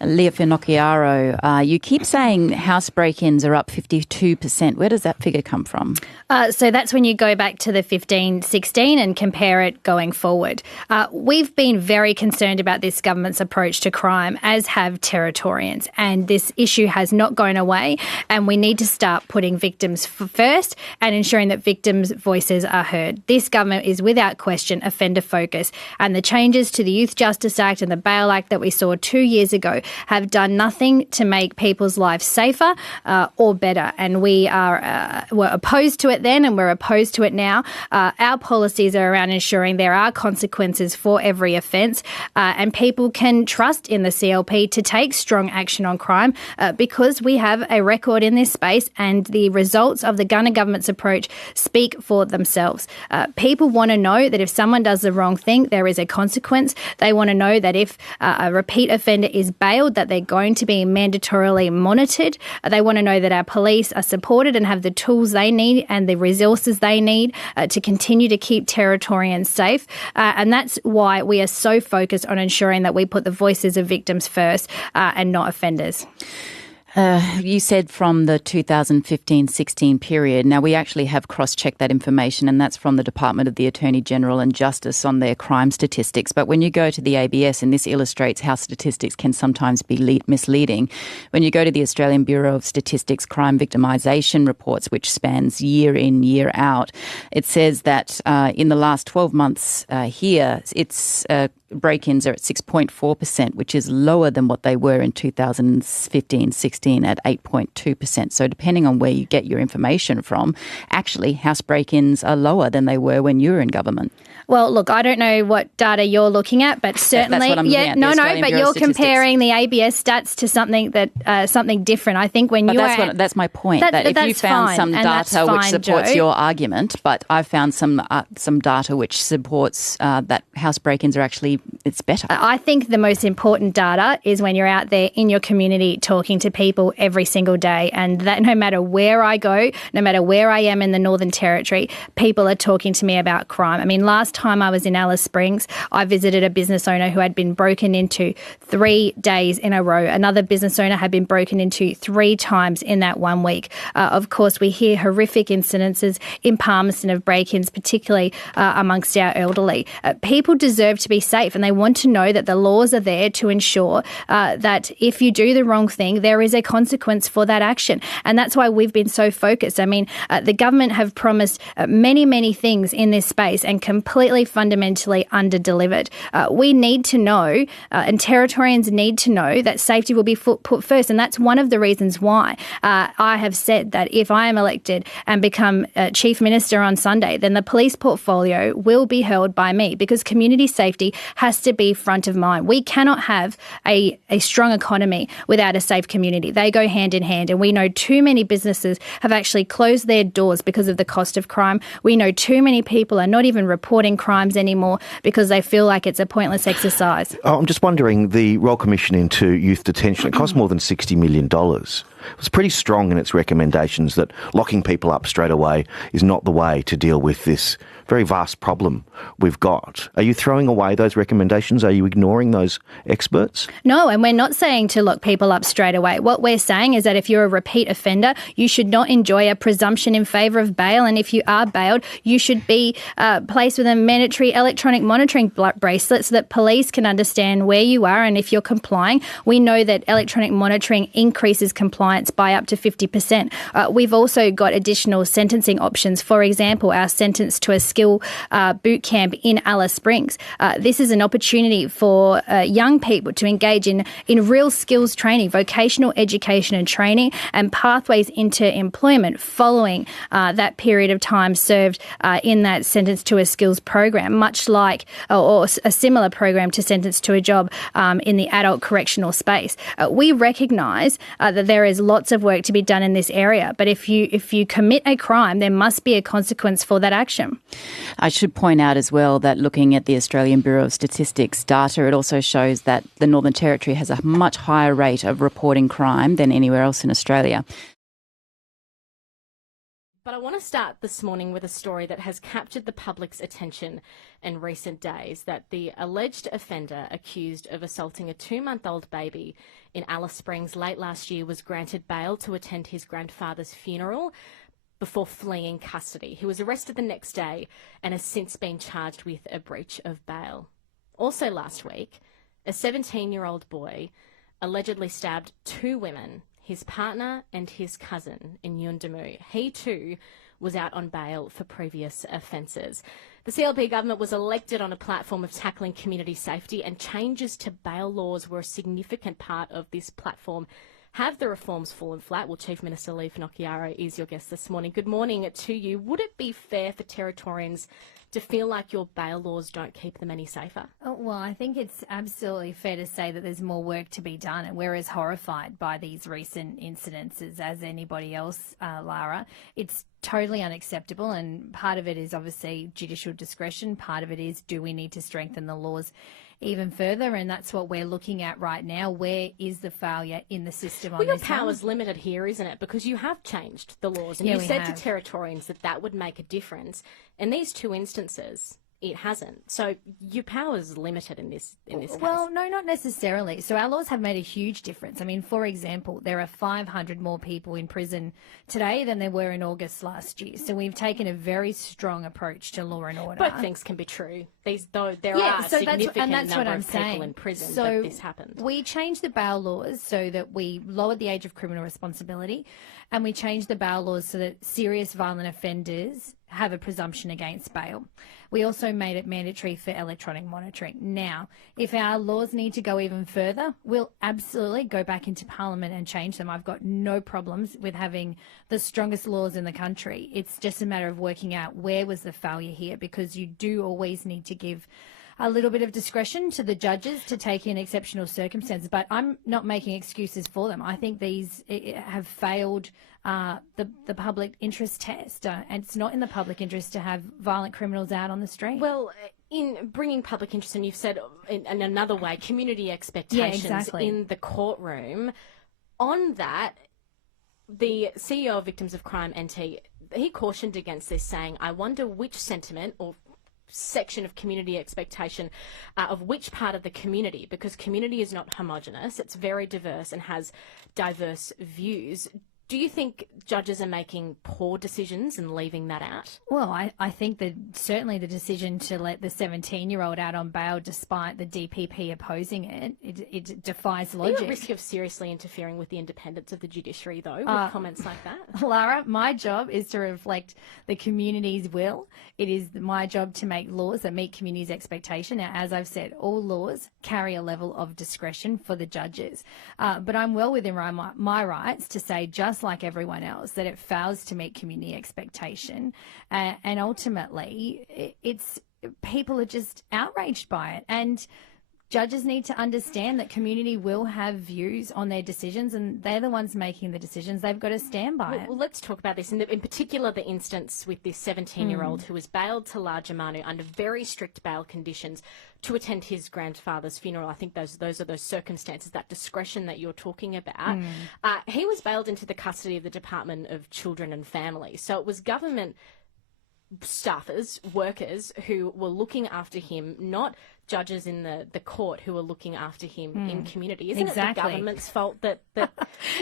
Lia Finocchiaro, you keep saying house break-ins are up 52%. Where does that figure come from? So that's when you go back to the 15-16 and compare it going forward. We've been very concerned about this government's approach to crime, as have Territorians, and this issue has not gone away, and we need to start putting victims first and ensuring that victims' voices are heard. This government is without question offender focused, and the changes to the Youth Justice Act and the Bail Act that we saw 2 years ago have done nothing to make people's lives safer or better, and were opposed to it then and we're opposed to it now. Our policies are around ensuring there are consequences for every offence, and people can trust in the CLP to take strong action on crime because we have a record in this space, and the results of the Gunner government's approach speak for themselves. People want to know that if someone does the wrong thing, there is a consequence. They want to know that if a repeat offender is bailed, that they're going to be mandatorily monitored. They want to know that our police are supported and have the tools they need and the resources they need to continue to keep Territorians safe. And that's why we are so focused on ensuring that we put the voices of victims first and not offenders. You said from the 2015-16 period. Now, we actually have cross-checked that information, and that's from the Department of the Attorney General and Justice on their crime statistics. But when you go to the ABS, and this illustrates how statistics can sometimes be misleading, when you go to the Australian Bureau of Statistics crime victimisation reports, which spans year in, year out, it says that in the last 12 months here, it's break-ins are at 6.4%, which is lower than what they were in 2015-16 at 8.2%. So depending on where you get your information from, actually house break-ins are lower than they were when you were in government. Well, look, I don't know what data you're looking at, but certainly, that's what I'm looking at, but you're comparing the ABS stats to something that something different. I think when that's my point. That if you found some data which supports your argument, but I found some data which supports that house break-ins are actually it's better. I think the most important data is when you're out there in your community talking to people every single day, and that no matter where I go, no matter where I am in the Northern Territory, people are talking to me about crime. I mean, last time I was in Alice Springs, I visited a business owner who had been broken into 3 days in a row. Another business owner had been broken into 3 times in that 1 week. Of course, we hear horrific incidences in Palmerston of break-ins, particularly amongst our elderly. People deserve to be safe, and they want to know that the laws are there to ensure that if you do the wrong thing, there is a consequence for that action. And that's why we've been so focused. I mean, the government have promised many, many things in this space and completely fundamentally under-delivered. We need to know, and Territorians need to know, that safety will be put first. And that's one of the reasons why I have said that if I am elected and become Chief Minister on Sunday, then the police portfolio will be held by me, because community safety has to be front of mind. We cannot have a strong economy without a safe community. They go hand in hand, and we know too many businesses have actually closed their doors because of the cost of crime. We know too many people are not even reporting crimes anymore because they feel like it's a pointless exercise. I'm just wondering, the Royal Commission into Youth Detention, it cost more than $60 million. It was pretty strong in its recommendations that locking people up straight away is not the way to deal with this very vast problem we've got. Are you throwing away those recommendations? Are you ignoring those experts? No, and we're not saying to lock people up straight away. What we're saying is that if you're a repeat offender, you should not enjoy a presumption in favour of bail, and if you are bailed, you should be placed with a mandatory electronic monitoring bracelet so that police can understand where you are and if you're complying. We know that electronic monitoring increases compliance by up to 50%. We've also got additional sentencing options. For example, our sentence to a skill boot camp in Alice Springs. This is an opportunity for young people to engage in real skills training, vocational education and training, and pathways into employment following that period of time served in that sentence to a skills program, much like or a similar program to sentence to a job in the adult correctional space. We recognise that there is lots of work to be done in this area, but if you commit a crime, there must be a consequence for that action. I should point out as well that looking at the Australian Bureau of Statistics data, it also shows that the Northern Territory has a much higher rate of reporting crime than anywhere else in Australia. But I want to start this morning with a story that has captured the public's attention in recent days, that the alleged offender accused of assaulting a 2-month-old baby in Alice Springs late last year was granted bail to attend his grandfather's funeral before fleeing custody. He was arrested the next day and has since been charged with a breach of bail. Also last week, a 17-year-old boy allegedly stabbed 2 women, his partner and his cousin, in Yuendamu. He too was out on bail for previous offences. The CLP government was elected on a platform of tackling community safety, and changes to bail laws were a significant part of this platform. Have the reforms fallen flat? Well, Chief Minister Lia Finocchiaro is your guest this morning. Good morning to you. Would it be fair for Territorians to feel like your bail laws don't keep them any safer? Oh, well, I think it's absolutely fair to say that there's more work to be done, and we're as horrified by these recent incidences as anybody else, Lara. It's totally unacceptable, and part of it is obviously judicial discretion. Part of it is, do we need to strengthen the laws even further? And that's what we're looking at right now. Where is the failure in the system on this? Well, your power's limited here, isn't it? Because you have changed the laws, and you said to Territorians that that would make a difference. In these 2 instances, it hasn't. So your power is limited in this case. Well, no, not necessarily. So our laws have made a huge difference. I mean, for example, there are 500 more people in prison today than there were in August last year. So we've taken a very strong approach to law and order. Both things can be true. There are significant number of people in prison that this happened. We changed the bail laws so that we lowered the age of criminal responsibility, and we changed the bail laws so that serious violent offenders have a presumption against bail. We also made it mandatory for electronic monitoring. Now, if our laws need to go even further, we'll absolutely go back into Parliament and change them. I've got no problems with having the strongest laws in the country. It's just a matter of working out where was the failure here, because you do always need to give a little bit of discretion to the judges to take in exceptional circumstances, but I'm not making excuses for them. I think these have failed the public interest test, and it's not in the public interest to have violent criminals out on the street. Well, in bringing public interest, and you've said in another way, community expectations in the courtroom, on that, the CEO of Victims of Crime, NT, he cautioned against this, saying, I wonder which sentiment or section of community expectation of which part of the community, because community is not homogenous, it's very diverse and has diverse views. Do you think judges are making poor decisions and leaving that out? Well, I think that certainly the decision to let the 17-year-old out on bail despite the DPP opposing it defies logic. Are you at risk of seriously interfering with the independence of the judiciary, though, with comments like that? Lara, my job is to reflect the community's will. It is my job to make laws that meet community's expectation. Now, as I've said, all laws carry a level of discretion for the judges. But I'm well within my rights to say, just like everyone else, that it fails to meet community expectation, and ultimately it's people are just outraged by it, and judges need to understand that community will have views on their decisions, and they're the ones making the decisions. They've got to stand by it. Well, let's talk about this. In particular, the instance with this 17-year-old who was bailed to 𝙲𝙻𝙸𝙿 under very strict bail conditions to attend his grandfather's funeral. I think those are those circumstances, that discretion that you're talking about. He was bailed into the custody of the Department of Children and Family. So it was government staffers, workers who were looking after him, not judges in the court who were looking after him in community. Isn't it the government's fault that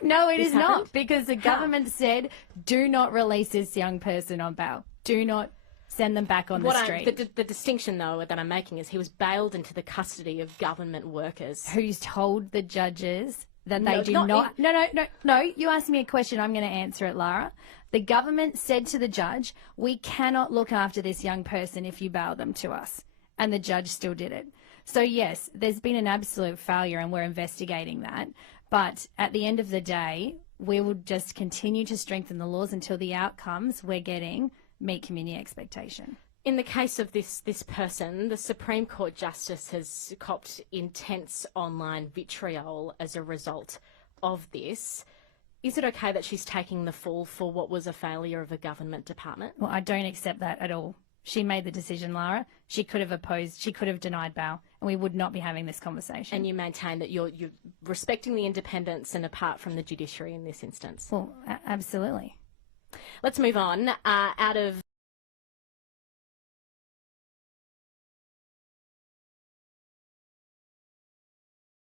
No, it is not, because the government said, do not release this young person on bail. Do not send them back on the street. The distinction, though, that I'm making is he was bailed into the custody of government workers. Who's told the judges that they do not... No, you asked me a question, I'm going to answer it, Lara. The government said to the judge, we cannot look after this young person if you bail them to us. And the judge still did it. So, yes, there's been an absolute failure, and we're investigating that. But at the end of the day, we will just continue to strengthen the laws until the outcomes we're getting meet community expectation. In the case of this person, the Supreme Court Justice has copped intense online vitriol as a result of this. Is it okay that she's taking the fall for what was a failure of a government department? Well, I don't accept that at all. She made the decision, Lara. She could have opposed, she could have denied bail, and we would not be having this conversation. And you maintain that you're respecting the independence and apart from the judiciary in this instance? Well, absolutely. Let's move on. Out of